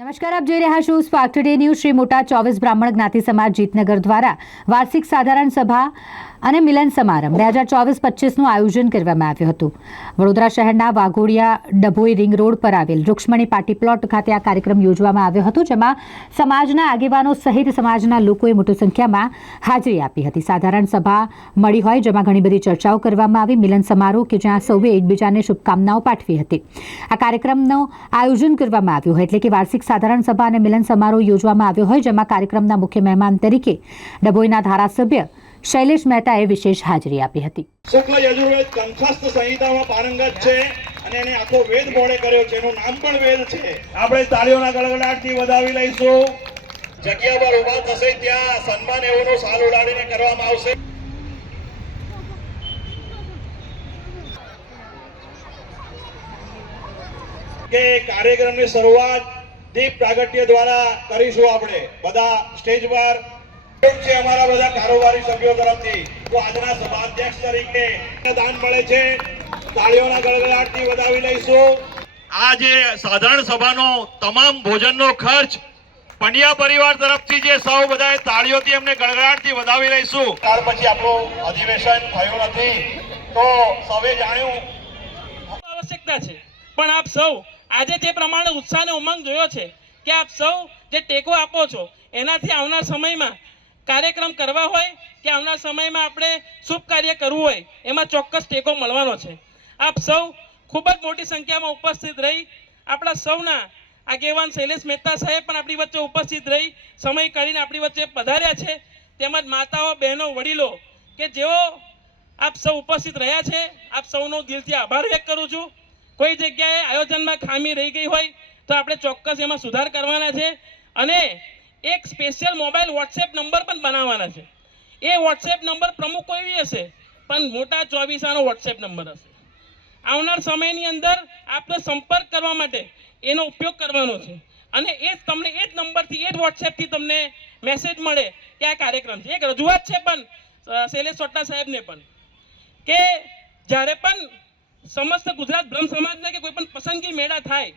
નમસ્કાર, આપ જોઈ રહ્યા છો સ્પાર્ક ટુડે ન્યૂઝ શ્રી મોટા ચોવીસ બ્રાહ્મણ જ્ઞાતિ સમાજ જીતનગર દ્વારા વાર્ષિક સાધારણ સભા અને મિલન સમારંભ બે હજાર ચોવીસ પચીસનું આયોજન કરવામાં આવ્યું હતું. વડોદરા શહેરના વાઘોડિયા ડભોઈ રિંગ રોડ પર આવેલ રૂક્ષ્મણી પાર્ટી પ્લોટ ખાતે આ કાર્યક્રમ યોજવામાં આવ્યો હતો, જેમાં સમાજના આગેવાનો સહિત સમાજના લોકોએ મોટી સંખ્યામાં હાજરી આપી હતી. સાધારણ સભા મળી હોય, જેમાં ઘણી બધી ચર્ચાઓ કરવામાં આવી, મિલન સમારોહ કે જ્યાં સૌએ એકબીજાને શુભકામનાઓ પાઠવી હતી. આ કાર્યક્રમનું આયોજન કરવામાં આવ્યું એટલે કે વાર્ષિક સાધારણ સભા અને મિલન સમારોહ યોજવામાં આવ્યો હોય, જેમાં કાર્યક્રમના મુખ્ય મહેમાન તરીકે ડભોઈના ધારાસભ્ય શૈલેષ મહેતાએ વિશેષ હાજરી આપી હતી. શુક્લ યજુર્વેદ કંઠસ્થ સંહિતામાં પારંગત છે અને એને આખો વેદ મોડે કર્યો છે. એનું નામ પણ વેદ છે. આપણે તાળીઓના ગળગડાટથી વધાવી લઈશું. જગ્યા પર ઊભા થશે ત્યાં સન્માન એવોનો સાલ ઉડાડીને કરવામાં આવશે. કે કાર્યક્રમની શરૂઆત દીપ પ્રાગટ્ય દ્વારા કરીશું આપણે બધા સ્ટેજ પર. છે અમારા બધા કારોબારી સભ્યો તરફથી? તો આજના સભાધ્યક્ષ તરીકે દાન મળે છે. તાળીઓના ગળગળાટથી વધાવી લઈશું. આ જે સાધારણ સભાનો તમામ ભોજનનો ખર્ચ પંડ્યા પરિવાર તરફથી જે સૌ બધાએ તાળીઓથી એમને ગળગળાટથી વધાવી લઈશું. ત્યાર પછી આપણું અધિવેશન થયું નથી. તો સૌએ જાણ્યું. આવશ્યકતા છે. પણ આપ સૌ આજે જે પ્રમાણે ઉત્સાહ અને ઉમંગ જોયો છે કે આપ સૌ જે ટેકો આપો છો, એનાથી આવનાર સમયમાં કાર્યક્રમ કરવા હોય કે આવનાર સમયમાં આપણે શુભ કાર્ય કરવું હોય, એમાં ચોક્કસ ટેકો મળવાનો છે. આપ સૌ ખૂબ જ મોટી સંખ્યામાં ઉપસ્થિત રહી, આપણા સૌના આગેવાન શૈલેષ મહેતા સાહેબ પણ આપણી વચ્ચે ઉપસ્થિત રહી, સમય કાઢીને આપણી વચ્ચે પધાર્યા છે. તેમજ માતાઓ, બહેનો, વડીલો કે જેઓ આપ સૌ ઉપસ્થિત રહ્યા છે, આપ સૌનો દિલથી આભાર વ્યક્ત કરું છું. કોઈ જગ્યાએ આયોજનમાં ખામી રહી ગઈ હોય તો આપણે ચોક્કસ એમાં સુધાર કરવાના છે અને એક સ્પેશિયલ મોબાઈલ વોટ્સએપ નંબર પણ બનાવવાના છે. એ વોટ્સએપ નંબર પ્રમુખ કોઈ હશે? પણ મોટા ચોવીસાનો વોટ્સએપ નંબર હશે. આવનાર સમયની અંદર આપનો સંપર્ક કરવા માટે એનો ઉપયોગ કરવાનો છે. અને એ જ તમને એ જ નંબરથી એ જ વોટ્સએપથી તમને મેસેજ મળે કે આ કાર્યક્રમ છે. એક રજૂઆત છે પણ શૈલેષ સોટા સાહેબને પણ કે જ્યારે પણ સમસ્ત ગુજરાત બ્રહ્મ સમાજના કે કોઈ પણ પસંદગી મેળા થાય,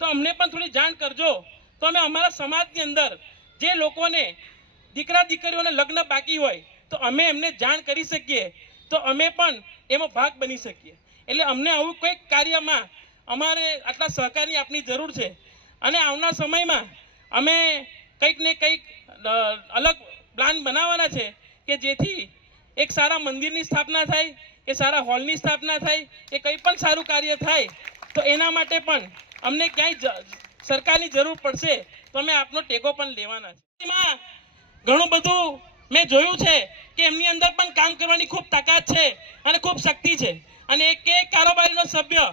તો અમને પણ થોડી જાણ કરજો. તો અમે અમારા સમાજની અંદર જે લોકોને દીકરા દીકરીઓને લગ્ન બાકી હોય, તો અમે એમને જાણ કરી શકીએ, તો અમે પણ એમાં ભાગ બની શકીએ. એટલે અમને આવું કોઈક કાર્યમાં અમારે આટલા સહકારની આપની જરૂર છે. અને આવનાર સમયમાં અમે કંઈક ને કંઈક અલગ પ્લાન બનાવવાના છે કે જેથી એક સારા મંદિરની સ્થાપના થાય, કે સારા હોલની સ્થાપના થાય, કે કંઈ પણ સારું કાર્ય થાય, તો એના માટે પણ અમને ક્યાંય સરકારની જરૂર પડશે તો અમે આપનો ટેકો પણ લેવાના છે. ઘણું બધું મેં જોયું છે કે એમની અંદર પણ કામ કરવાની ખૂબ તાકાત છે અને ખૂબ શક્તિ છે. અને એક એક કારોબારીનો સભ્ય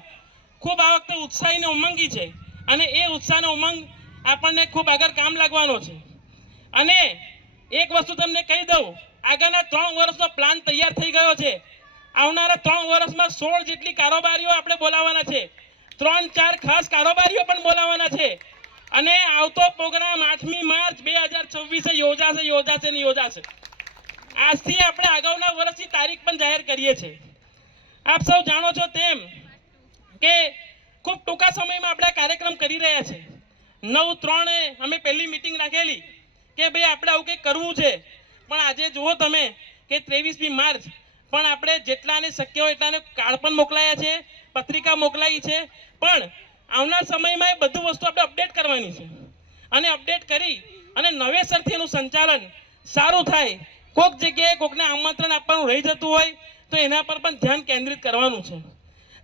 ખૂબ આ વખતે ઉત્સાહીને ઉમંગી છે અને એ ઉત્સાહનો ઉમંગ આપણને ખૂબ આગળ કામ લાગવાનો છે. અને એક વસ્તુ તમને કહી દઉં આગળના ત્રણ વર્ષનો પ્લાન તૈયાર થઈ ગયો છે. આવનારા ત્રણ વર્ષમાં સોળ જેટલી કારોબારીઓ આપણે બોલાવવાના છે. ત્રણ, ચાર ખાસ કારોબારીઓ પણ બોલાવવાના છે. અને આવતો પ્રોગ્રામ આઠમી માર્ચ બે હજાર છવ્વીસે યોજાશે યોજાશે ને યોજાશે. આજથી આપણે અગાઉના વર્ષની તારીખ પણ જાહેર કરીએ છીએ. આપ સૌ જાણો છો તેમ કે ખૂબ ટૂંકા સમયમાં આપણે કાર્યક્રમ કરી રહ્યા છે. નવ, ત્રણે અમે પહેલી મિટિંગ રાખેલી કે ભાઈ આપણે આવું કંઈક કરવું છે. પણ આજે જુઓ તમે કે ત્રેવીસમી માર્ચ, પણ આપણે જેટલાને શક્ય હોય એટલાને કાર્ડ પણ મોકલાયા છે, પત્રિકા મોકલાઈ છે, પણ આવનાર સમયમાં એ બધું વસ્તુ આપણે અપડેટ કરવાની છે. અને અપડેટ કરી અને નવેસરથી એનું સંચાલન સારું થાય. કોઈક જગ્યાએ કોકને આમંત્રણ આપવાનું રહી જતું હોય, તો એના પર પણ ધ્યાન કેન્દ્રિત કરવાનું છે.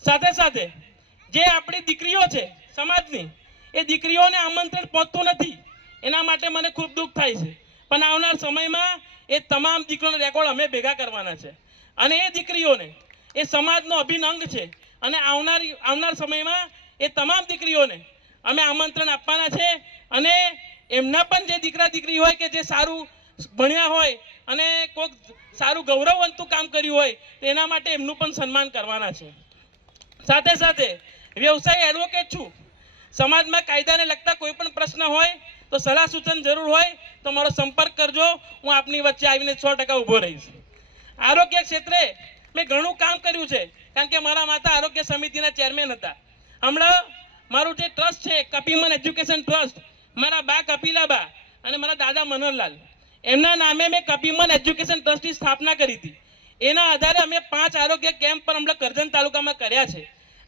સાથે સાથે જે આપણી દીકરીઓ છે સમાજની, એ દીકરીઓને આમંત્રણ પહોંચતું નથી. એના માટે મને ખૂબ દુઃખ થાય છે. પણ આવનાર સમયમાં એ તમામ દીકરીઓનો રેકોર્ડ અમે ભેગા કરવાના છે. અને એ દીકરીઓને, એ સમાજનો અભિન્ન અંગ છે. અને આવનાર આવનાર સમયમાં એ તમામ દીકરીઓને અમે આમંત્રણ આપવાના છે. અને એમના પણ જે દીકરા દીકરી હોય કે જે સારું ભણ્યા હોય અને કોઈક સારું ગૌરવવંતું કામ કર્યું હોય તો એના માટે એમનું પણ સન્માન કરવાના છે. સાથે સાથે વ્યવસાય એડવોકેટ છું. સમાજમાં કાયદાને લગતા કોઈ પણ પ્રશ્ન હોય તો સલાહ સૂચન જરૂર હોય. તો મારો સંપર્ક કરજો, હું આપની વચ્ચે આવીને સો ટકા ઊભો રહીશ. આરોગ્ય ક્ષેત્રે મેં ઘણું કામ કર્યું છે, કારણ કે મારા માતા આરોગ્ય સમિતિના ચેરમેન હતા. હમણાં મારું જે ટ્રસ્ટ છે કપિમન એજ્યુકેશન ટ્રસ્ટ, મારા બા કપિલાબા અને મારા દાદા મનોહરલાલ, એમના નામે મેં કપિમન એજ્યુકેશન ટ્રસ્ટની સ્થાપના કરી હતી. એના આધારે અમે પાંચ આરોગ્ય કેમ્પ પણ હમણાં કરજણ તાલુકામાં કર્યા છે.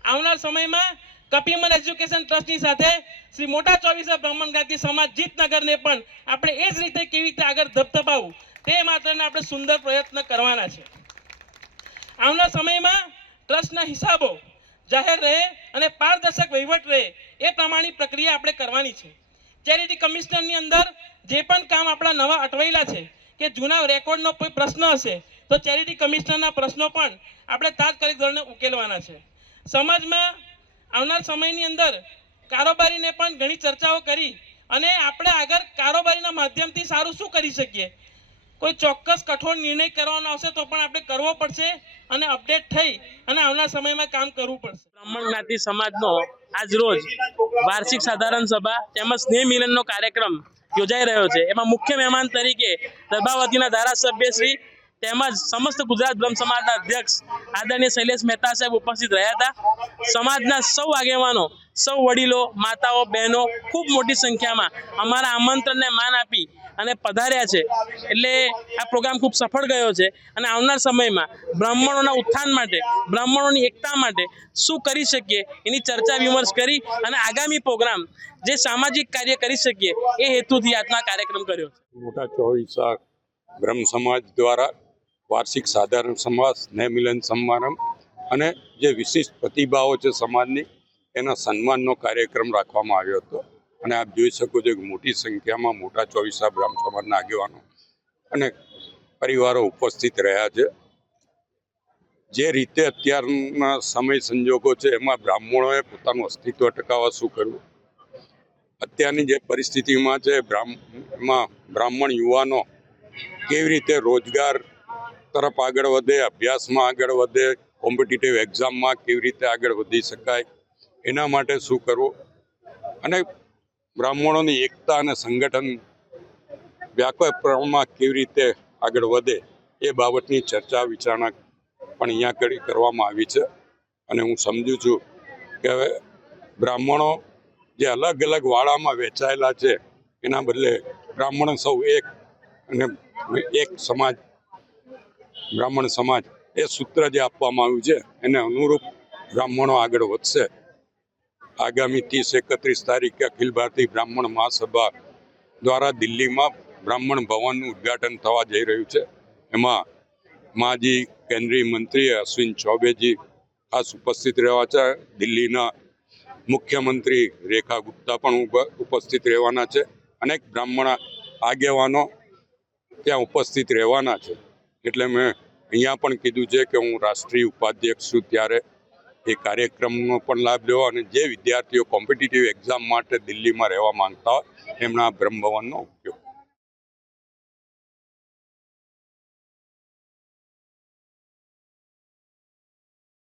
આવનાર સમયમાં કપિમન એજ્યુકેશન ટ્રસ્ટની સાથે શ્રી મોટા ચોવીસા બ્રાહ્મણ ગાંધી સમાજ જીતનગરને પણ આપણે એ જ રીતે કેવી રીતે આગળ ધપધપાવવું તે માત્રને આપણે સુંદર પ્રયત્ન કરવાના છે. આવનાર સમયમાં ટ્રસ્ટના હિસાબો જાહેર રહે અને પારદર્શક વહીવટ રહે એ પ્રમાણેની પ્રક્રિયા આપણે કરવાની છે. ચેરિટી કમિશનરની અંદર જે પણ કામ આપણા નવા અટવાયેલા છે કે જૂના રેકોર્ડનો કોઈ પ્રશ્ન હશે તો ચેરિટી કમિશનરના પ્રશ્નો પણ આપણે તાત્કાલિક ધોરણે ઉકેલવાના છે. સમાજમાં આવનાર સમયની અંદર કારોબારીને પણ ઘણી ચર્ચાઓ કરી અને આપણે આગળ કારોબારીના માધ્યમથી સારું શું કરી શકીએ? કોઈ ચોક્કસ કઠોર નિર્ણય કરવાનો આવશે તો પણ આપણે કરવો પડશે અને અપડેટ થઈ અને આવનાર સમયમાં કામ કરવું પડશે. બ્રાહ્મણ જ્ઞાતિ સમાજનો આજ રોજ વાર્ષિક સાધારણ સભા તેમજ સ્નેહ મિલનનો કાર્યક્રમ યોજાઈ રહ્યો છે. એમાં મુખ્ય મહેમાન તરીકે દર્ભાવતીના ધારાસભ્ય શ્રી તેમજ સમસ્ત ગુજરાત બ્રહ્મ સમાજના અધ્યક્ષ આદરણીય શૈલેષ મહેતા સાહેબ ઉપસ્થિત રહ્યા હતા. સમાજના સૌ આગેવાનો, સૌ વડીલો, માતાઓ, બહેનો ખૂબ મોટી સંખ્યામાં અમારા આમંત્રણને માન આપી અને પધાર્યા છે. એટલે આ પ્રોગ્રામ ખૂબ સફળ ગયો છે અને આવનાર સમયમાં બ્રાહ્મણોના ઉત્થાન માટે, બ્રાહ્મણોની એકતા માટે શું કરી શકીએ એની ચર્ચા વિમર્શ કરી અને આગામી પ્રોગ્રામ જે સામાજિક કાર્ય કરી શકીએ એ હેતુથી આજનો કાર્યક્રમ કર્યો મોટા ચોવીસ બ્રહ્મ સમાજ દ્વારા વાર્ષિક સાધારણ સમાજ સ્નેહમિલન સમારંભ અને જે વિશિષ્ટ પ્રતિભાઓ છે સમાજની, એના સન્માનનો કાર્યક્રમ રાખવામાં આવ્યો હતો. અને આપ જોઈ શકો છો કે મોટી સંખ્યામાં મોટા ચોવીસા બ્રાહ્મ સમાજના આગેવાનો અને પરિવારો ઉપસ્થિત રહ્યા છે. જે રીતે અત્યારના સમય સંજોગો છે, એમાં બ્રાહ્મણોએ પોતાનું અસ્તિત્વ ટકાવવા શું કર્યું? અત્યારની જે પરિસ્થિતિમાં છે બ્રાહ્મણમાં બ્રાહ્મણ યુવાનો કેવી રીતે રોજગાર તરફ આગળ વધે, અભ્યાસમાં આગળ વધે કોમ્પિટિટિવ એક્ઝામમાં કેવી રીતે આગળ વધી શકાય, એના માટે શું કરવું? અને બ્રાહ્મણોની એકતા અને સંગઠન વ્યાપક પ્રમાણમાં કેવી રીતે આગળ વધે, એ બાબતની ચર્ચા વિચારણા પણ અહીંયા કરી કરવામાં આવી છે. અને હું સમજુ છું કે હવે બ્રાહ્મણો જે અલગ અલગ વાળામાં વહેંચાયેલા છે, એના બદલે બ્રાહ્મણો સૌ એક અને એક સમાજ બ્રાહ્મણ સમાજ એ સૂત્ર જે આપવામાં આવ્યું છે, એને અનુરૂપ બ્રાહ્મણો આગળ વધશે. આગામી ત્રીસ એકત્રીસ તારીખે અખિલ ભારતીય બ્રાહ્મણ મહાસભા દ્વારા દિલ્હીમાં બ્રાહ્મણ ભવનનું ઉદ્ઘાટન થવા જઈ રહ્યું છે. એમાં માજી કેન્દ્રીય મંત્રી અશ્વિન ચૌબેજી ખાસ ઉપસ્થિત રહેવા છે. દિલ્હીના મુખ્યમંત્રી રેખા ગુપ્તા પણ ઉપસ્થિત રહેવાના છે. અનેક બ્રાહ્મણ આગેવાનો ત્યાં ઉપસ્થિત રહેવાના છે. એટલે મેં અહીંયા પણ કીધું છે કે હું રાષ્ટ્રીય ઉપાધ્યક્ષ છું ત્યારે એ કાર્યક્રમનો પણ લાભ લેવો અને જે વિદ્યાર્થીઓ કોમ્પિટિટિવ એક્ઝામ માટે દિલ્હીમાં રહેવા માંગતા હોય, એમના બ્રહ્મભવનનો